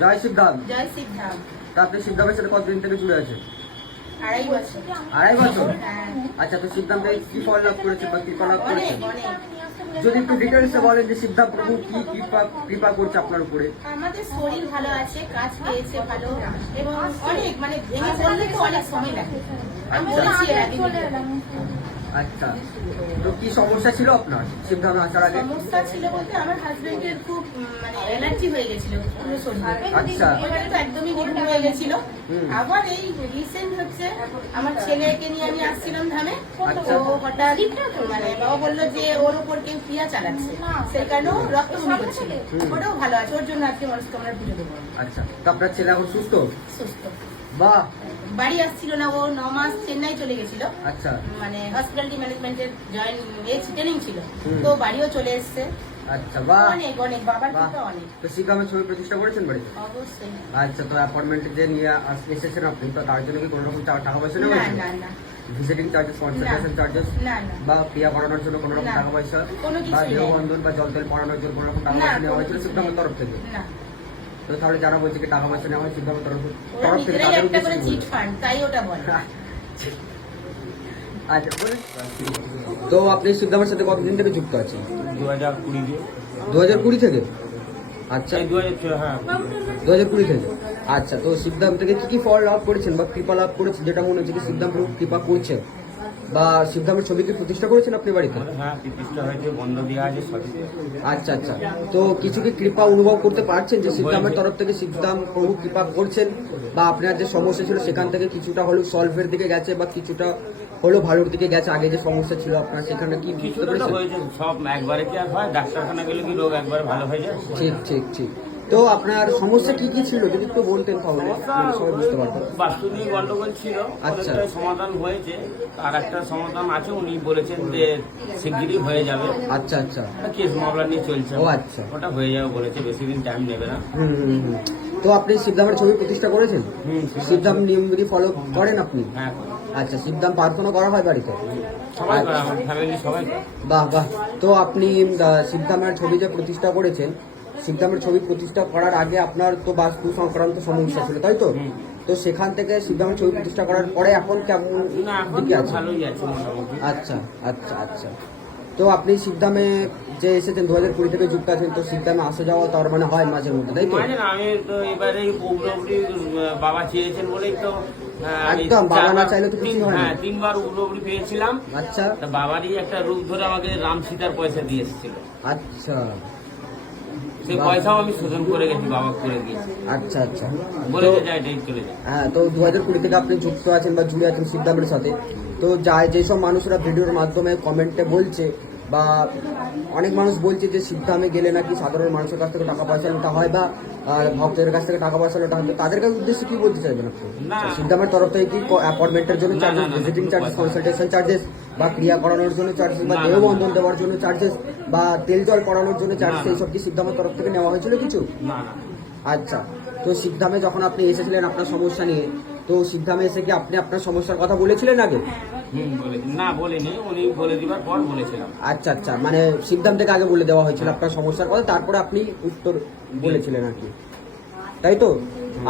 জয় শিবধাম। জয় শিবধাম। তা আপনি শিবধামের সাথে কতদিন থেকে জুড়ে আছেন? 2.5 বছর। 2.5 বছর? হ্যাঁ। আচ্ছা, তো শিবধাম থেকে কি ফল লাভ করেছেন বা কৃপা লাভ করেছেন? অনেক। যদি একটু ডিটেলসে বলেন যে শিবধাম প্রভু কি কৃপা করছে আপনার উপরে। আমাদের শরীর ভালো আছে, কাজ পেয়েছে ভালো, এবং অনেক মানে ভেঙে পড়লে তো অনেক সময় লাগে। আমি বলেছি এর আগে আচ্ছা, তো কি সমস্যা ছিল আপনার শিবধামে আসার আগে? সমস্যা ছিল বলতে আমার হাজবেন্ডের খুব মানে অ্যালার্জি হয়ে গেছিল পুরো শরীরে। আচ্ছা। এবারে তো একদমই নির্ভুল হয়ে গেছিল। আবার এই রিসেন্ট হচ্ছে আমার ছেলেকে নিয়ে আমি আসছিলাম ধামে, তো হঠাৎ মানে বাবা বললো যে ওর উপর কেউ ক্রিয়া চালাচ্ছে, সেই কারণেও রক্ত বমি করছিল। ওটাও ভালো আছে, ওর জন্য আজকে মানুষকে আমরা পুজো দেবো। আচ্ছা, তো আপনার ছেলে এখন সুস্থ? সুস্থ। বাহ। বাড়ি আসছিল না, ও 9 মাস চেন্নাই চলে গেছিল। আচ্ছা, মানে হসপিটালিটি ম্যানেজমেন্টের ট্রেনিং ছিল, তো বাড়িও চলে এসছে। আচ্ছা, বাহ। অনেক অনেক বাবার কৃপা অনেক। তো শিবধামের ছবি প্রতিষ্ঠা করেছেন বাড়িতে? অবশ্যই। আচ্ছা, তো অ্যাপয়েন্টমেন্ট যে নিয়ে এসেছেন আপনি, তো তার জন্য কি কোনো রকম টাকা পয়সা না নেওয়া? না না ভিজিটিং চার্জেস, কনসালটেশন চার্জেস না না বা ক্রিয়া করানোর জন্য কোনো রকম না, টাকা পয়সা কোনো বা কিছুই নেই। দেহবন্ধন বা জল তেল পড়ানোর জন্য কোনো রকম টাকা না, পয়সা নেওয়া হয়েছিল কোনো শিবধামের তরফ থেকে? না। তো তাহলে যারা বলছে কি টাকা পয়সা নেওয়া হয় শিবধামের তরফ ওরা থেকে, নিজেরাই তাদের একটা করে উদ্দেশ্যে চিট বলুন। ফান্ড, তাই ওটা বলে। আচ্ছা, বলুন। তো আপনি শিবধামের সাথে কতদিন থেকে যুক্ত আছেন? 2020 দিয়ে। 2020 থেকে? আচ্ছা, এই 2000 হ্যাঁ 2020 থেকে। আচ্ছা, তো শিবধাম থেকে কি কি ফল লাভ করেছেন বা কৃপা লাভ করেছেন, যেটা মনে হচ্ছে কি শিবধাম প্রভু কৃপা করছে, বা শিবধামের ছবি কি প্রতিষ্ঠা করেছেন আপনি বাড়িতে? হ্যাঁ প্রতিষ্ঠা হয়েছে, বন্ধ দেওয়া আছে সঠিক। আচ্ছা আচ্ছা, তো কিছু কি কৃপা অনুভব করতে পারছেন যে শিবধামের তরফ থেকে শিবধাম প্রভু কৃপা করছেন, বা আপনার যে সমস্যা ছিল সেখান থেকে কিছুটা হলেও সলভের দিকে গেছে বা কিছুটা হলেও ভালোর দিকে গেছে? আগে যে সমস্যা ছিল আপনার সেখানে কি বুঝতে কিছুটা তো পেরেছেন? হয়েছে, সব একবারে কি আর হয়? ডাক্তারখানা গেলে কি রোগ একবারে ভালো হয়ে যায়? ঠিক ঠিক ঠিক। তো আপনার সমস্যা কি কি ছিল যদি একটু বলতেন তাহলে মানে সবাই বুঝতে পারতেন। বাস্তু নিয়ে গন্ডগোল ছিল, আচ্ছা। অনেকটাই সমাধান হয়েছে। আর একটা সমাধান আছে, উনি বলেছেন যে শিগগিরই হয়ে যাবে। আচ্ছা আচ্ছা। কেস মামলা নিয়ে চলছে। ও আচ্ছা। ওটা হয়ে যাবে বলেছে, বেশি দিন টাইম নেবে না। হুম। তো আপনি শিবধামের ছবি প্রতিষ্ঠা করেছেন? শিবধাম নিয়মগুলি ফলো করেন আপনি? হ্যাঁ, আচ্ছা, শিবধাম প্রার্থনা করা হয় বাড়িতে? সবাই করে, আমার ফ্যামিলি সবাই করে। বাহ বাহ। তো আপনি শিবধামের ছবি যে প্রতিষ্ঠা করেছেন, শিবধামের ছবি প্রতিষ্ঠা করার আগে আপনার তো বাস্তু সংক্রান্ত সমস্যা ছিল, তাই তো? তো সেখান থেকে শিবধামের ছবি প্রতিষ্ঠা করার পরে এখন কেমন না, এখন দিকে আছে? ভালোই আছে মোটামুটি। আচ্ছা আচ্ছা আচ্ছা। তো আপনি শিবধামে যে এসেছেন 2020 থেকে যুক্ত আছেন, তো শিবধামে আসা যাওয়া তার মানে হয় মাঝে মধ্যে, তাই তো? মাঝে না, আমি তো এবারে উপলব্ধি বাবা চেয়েছেন বলেই তো আমি একদম, বাবা না চাইলে তো তিন- কিছুই হয় না। হ্যাঁ 3বার উপলব্ধি পেয়েছিলাম। আচ্ছা তা বাবারই একটা রূপ ধরে আমাকে রাম সীতার পয়সা দিয়ে এসেছিল, আচ্ছা সেই বাহ। পয়সাও আমি শোধন করে গেছি, বাবা করে দিয়েছি। আচ্ছা আচ্ছা। বলেছে যায় ডেট চলে যায়। হ্যাঁ, তো 2020 থেকে আপনি যুক্ত আছেন বা জুড়ে আছেন শিবধামের সাথে। তো যেসব মানুষরা ভিডিওর মাধ্যমে কমেন্টে বলছে বা অনেক মানুষ বলছে যে শিবধামে গেলে নাকি সাধারণ মানুষের কাছ থেকে টাকা পয়সা লুটা হয় বা ভক্তদের কাছ থেকে টাকা পয়সা লুটা হয়, তো তাদের কাছে উদ্দেশ্যে কি বলতে চাইবেন আপনি? না। শিবধামের তরফ থেকে কি অ্যাপয়েন্টমেন্টের জন্য না, চার্জেস, না, না, ভিজিটিং কোনো চার্জেস, পয়সা নেই। কনসালটেশন চার্জেস বা ক্রিয়া করানোর জন্য চার্জেস বা না, না, দেহবন্ধন না। দেওয়ার জন্য চার্জেস বা তেল জল পড়ানোর জন্য চার্জেস, না, না। এইসব কি শিবধামের তরফ থেকে নেওয়া হয়েছিল কিছু? না না। আচ্ছা, তো শিবধামে যখন আপনি এসেছিলেন আপনার সমস্যা নিয়ে, তো শিবধামে এসে কি আপনি আপনার সমস্যার কথা বলেছিলেন আগে? না বলিনি, উনি বলে দিবার পর বলেছিলাম। আচ্ছা আচ্ছা, মানে শিবধাম থেকে আগে বলে দেওয়া হয়েছিল আপনার সমস্যার কথা, তারপরে আপনি উত্তর বলেছিলেন আর কি, তাই তো?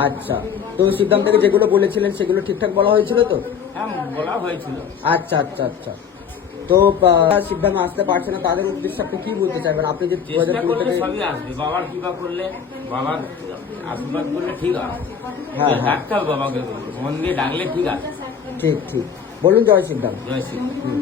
আচ্ছা, তো শিবধাম থেকে যেগুলো বলেছিলেন সেগুলো ঠিকঠাক বলা হয়েছিল তো? হ্যাঁ বলা হয়েছিল। আচ্ছা আচ্ছা আচ্ছা। তো শিবধামে আসতে পারছে না তাদের উদ্দেশ্যে আপনি কি বলতে চাইবেন? আপনি যে চেষ্টা 2020 করলে থেকে সবই আসবে, বাবার কৃপা করলে, বাবার আশীর্বাদ করলে ঠিক আছে। হ্যাঁ, হ্যাঁ। ডাকতে হবে বাবাকে, মন দিয়ে ডাকলে ঠিক আছে। ঠিক ঠিক। বলুন জয় শিবধাম। জয় শ্রী। হুম।